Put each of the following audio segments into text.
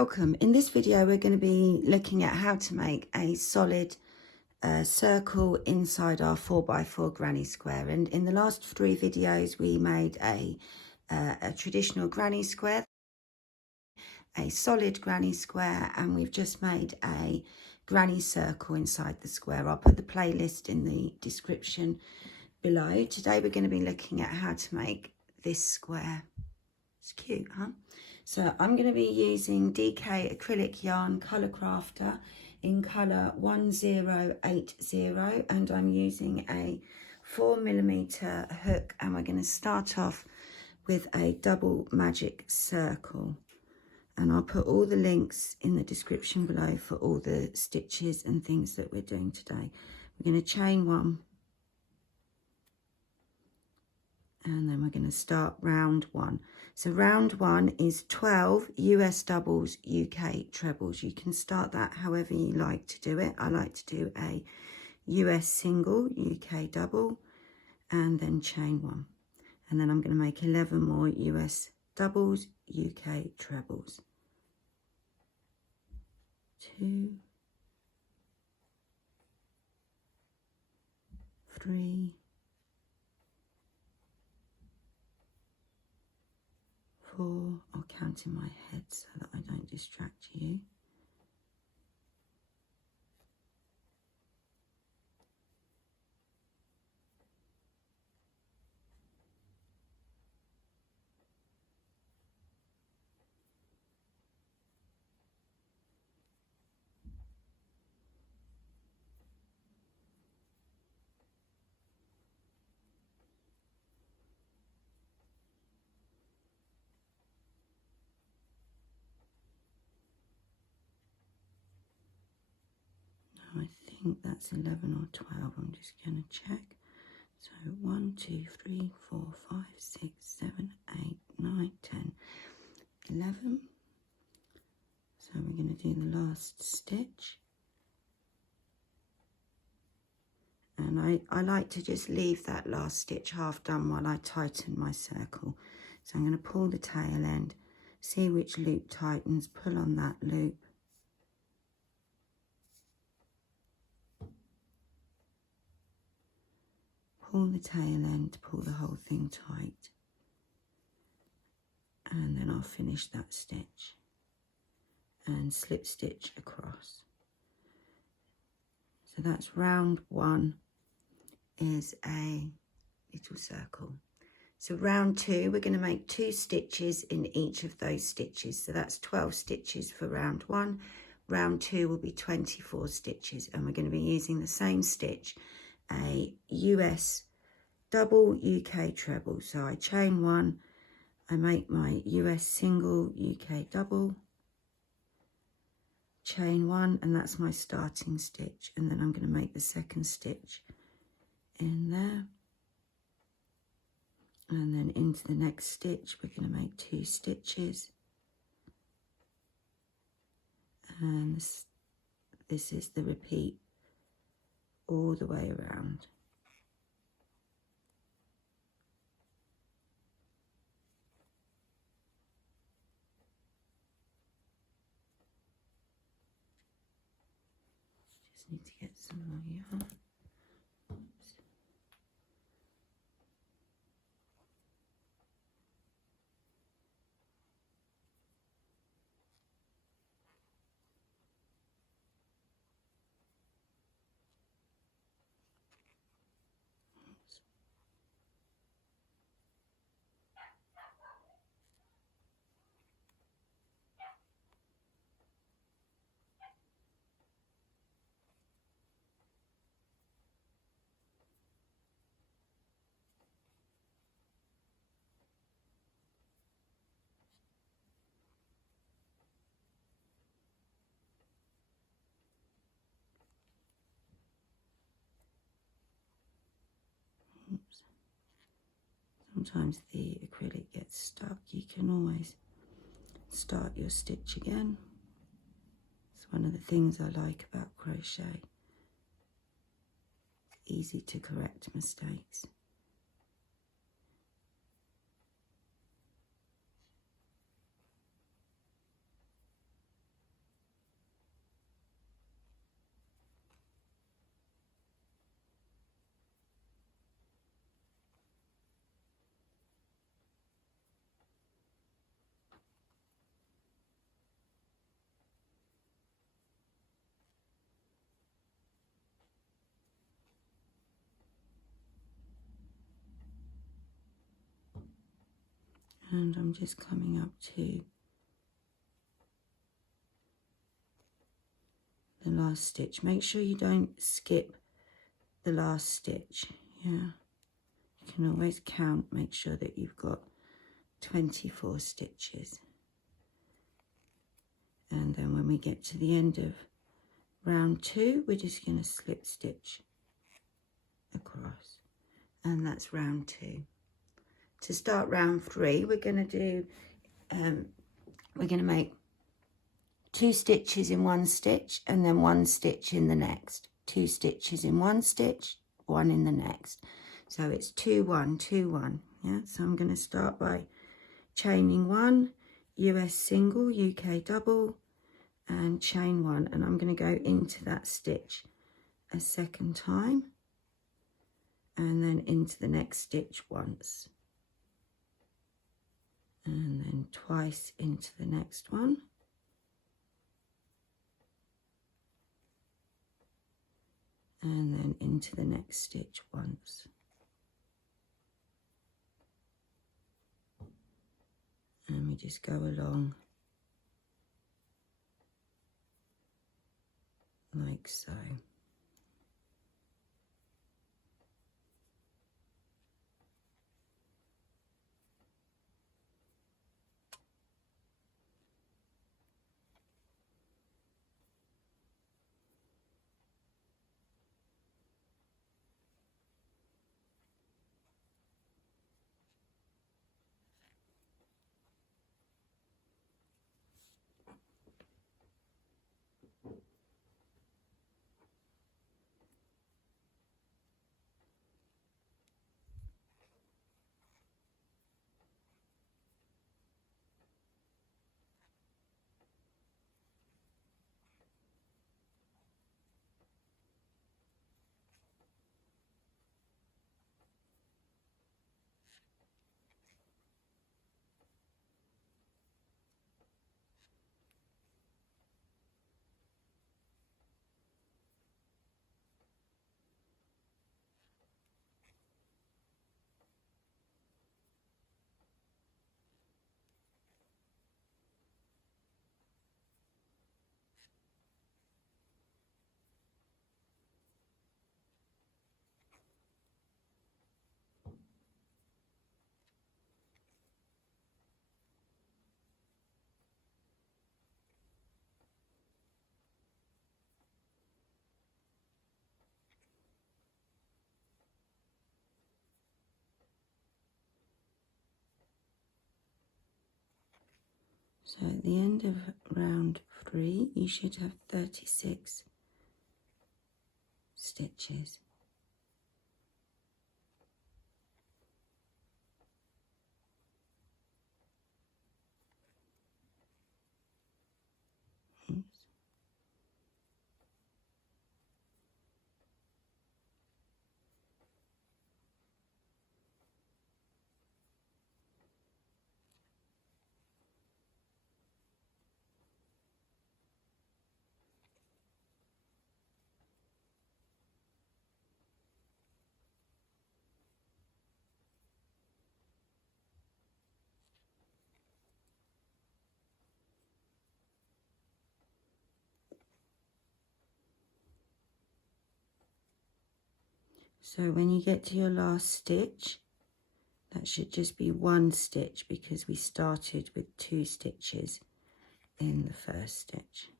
Welcome. In this video we're going to be looking at how to make a solid circle inside our 4x4 granny square, and in the last 3 videos we made a traditional granny square, a solid granny square, and we've just made a granny circle inside the square. I'll put the playlist in the description below. Today we're going to be looking at how to make this square. It's cute, huh? So I'm going to be using DK acrylic yarn colour crafter in colour 1080, and I'm using a 4mm hook, and we're going to start off with a double magic circle, and I'll put all the links in the description below for all the stitches and things that we're doing today. We're going to chain 1, and then we're going to start round 1. So round 1 is 12 US doubles, UK trebles. You can start that however you like to do it. I like to do a US single, UK double, and then chain 1. And then I'm going to make 11 more US doubles, UK trebles. 2, 3, 4, I'll count in my head so that I don't distract you. 'Now I think that's 11 or 12. I'm just going to check. So 1, 2, 3, 4, 5, 6, 7, 8, 9, 10, 11. So we're going to do the last stitch. And I like to just leave that last stitch half done while I tighten my circle. So I'm going to pull the tail end, see which loop tightens, pull on that loop. Pull the tail end, pull the whole thing tight. And then I'll finish that stitch and slip stitch across. So that's round 1 is a little circle. So round 2, we're going to make 2 stitches in each of those stitches. So that's 12 stitches for round 1. Round 2 will be 24 stitches, and we're going to be using the same stitch, a US double, UK treble. So I chain 1, I make my US single, UK double, chain 1, and that's my starting stitch, and then I'm going to make the second stitch in there, and then into the next stitch we're going to make 2 stitches, and this is the repeat all the way around. Just need to get some more yarn. Oops. Oops. Sometimes the acrylic gets stuck. You can always start your stitch again. It's one of the things I like about crochet. It's easy to correct mistakes. And I'm just coming up to the last stitch. Make sure you don't skip the last stitch. Yeah, you can always count, make sure that you've got 24 stitches. And then when we get to the end of round 2, we're just going to slip stitch across, and that's round 2. To start round 3, we're going to do we're going to make 2 stitches in one stitch and then 1 stitch in the next, 2 stitches in one stitch, 1 in the next. So it's 2 1 2 1. Yeah, so I'm going to start by chaining 1, US single, UK double, and chain 1, and I'm going to go into that stitch a second time and then into the next stitch once, and then twice into the next one, and then into the next stitch once, and we just go along like so. So at the end of round 3, you should have 36 stitches. Oops. So when you get to your last stitch, that should just be 1 stitch because we started with 2 stitches in the first stitch.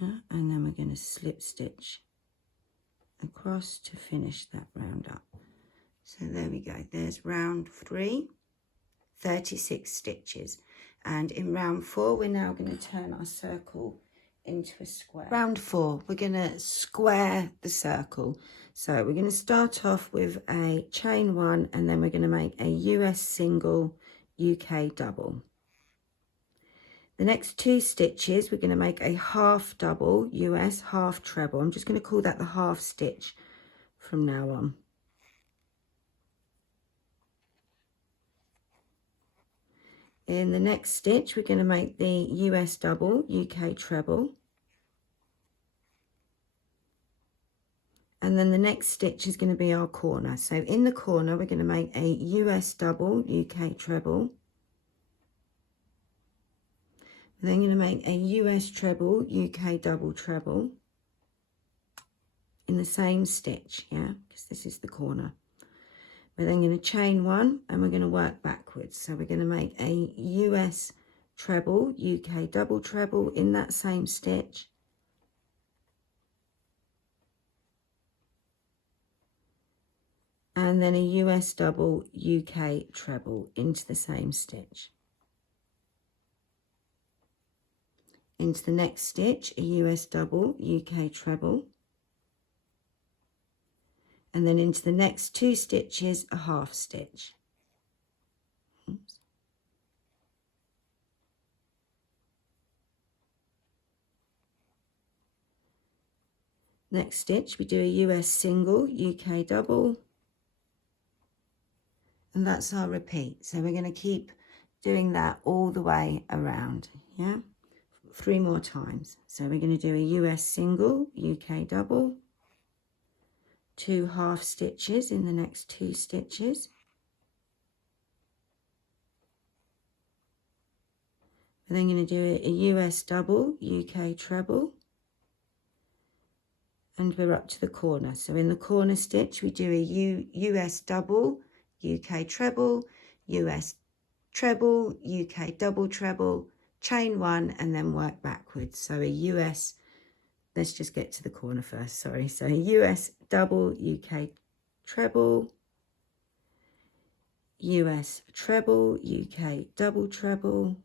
Yeah, and then we're going to slip stitch across to finish that round up. So there we go, there's round 3, 36 stitches. And in round 4, we're now going to turn our circle into a square. Round 4, we're going to square the circle. So we're going to start off with a chain 1, and then we're going to make a US single, UK double. The next 2 stitches, we're going to make a half double, US, half treble. I'm just going to call that the half stitch from now on. In the next stitch, we're going to make the US double, UK treble. And then the next stitch is going to be our corner. So in the corner, we're going to make a US double, UK treble. We're then going to make a US treble, UK double treble in the same stitch, yeah, because this is the corner. We're then going to chain one and we're going to work backwards. So we're going to make a US treble, UK double treble in that same stitch. And then a US double, UK treble into the same stitch. Into the next stitch, a US double, UK treble. And then into the next 2 stitches, a half stitch. Oops. Next stitch, we do a US single, UK double. And that's our repeat. So we're going to keep doing that all the way around, yeah? 3 more times. So we're going to do a US single, UK double, 2 half stitches in the next 2 stitches. We're then going to do a US double, UK treble, and we're up to the corner. So in the corner stitch, we do a US double, UK treble, US treble, UK double treble, chain one, and then work backwards. So a US, let's just get to the corner first, sorry. So a US double, UK treble, US treble, UK double treble,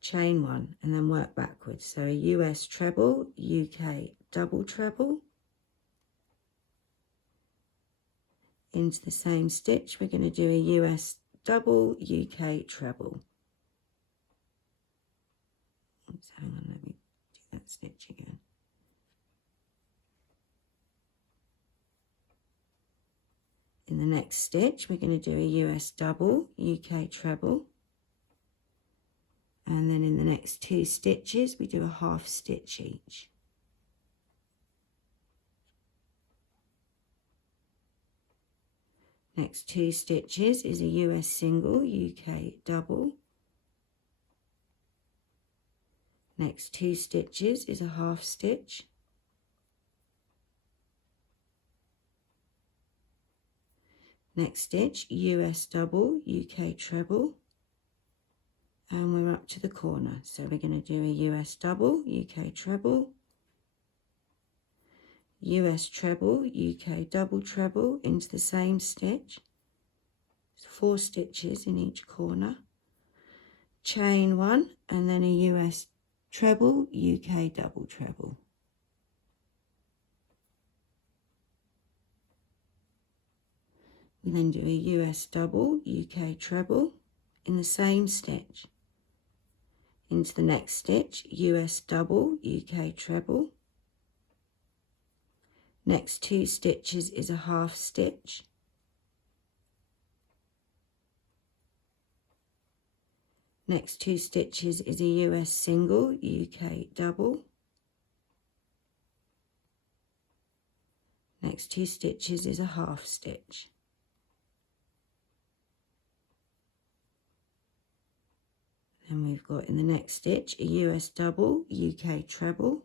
chain one, and then work backwards. So a US treble, UK double treble, into the same stitch, we're going to do a US double, UK treble. Oops, hang on, let me do that stitch again. In the next stitch, we're going to do a US double, UK treble. And then in the next 2 stitches, we do a half stitch each. Next 2 stitches is a US single, UK double. Next 2 stitches is a half stitch. Next stitch, US double, UK treble. And we're up to the corner. So we're going to do a US double, UK treble, US treble, UK double treble into the same stitch. 4 stitches in each corner. Chain one, and then a US treble, UK double treble. We then do a US double, UK treble in the same stitch. Into the next stitch, US double, UK treble. Next 2 stitches is a half stitch. Next 2 stitches is a US single, UK double. Next 2 stitches is a half stitch. And we've got in the next stitch a US double, UK treble,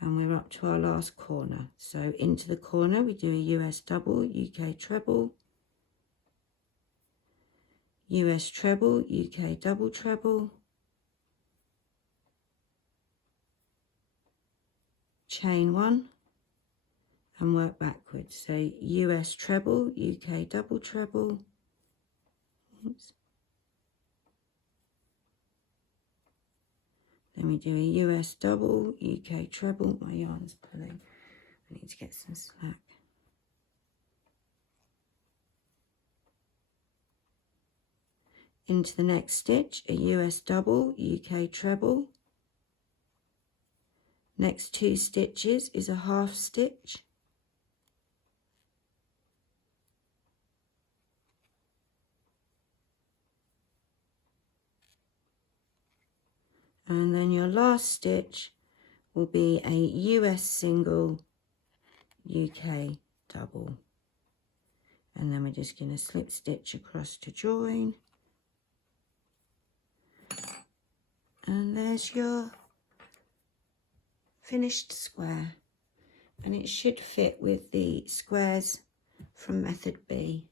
and we're up to our last corner. So into the corner we do a US double, UK treble, US treble, UK double treble, chain one, and work backwards. So US treble, UK double treble, oops. Then we do a US double, UK treble. My yarn's pulling. I need to get some slack. Into the next stitch, a US double, UK treble. Next 2 stitches is a half stitch. And then your last stitch will be a US single, UK double. And then we're just going to slip stitch across to join. And there's your finished square. And it should fit with the squares from method B.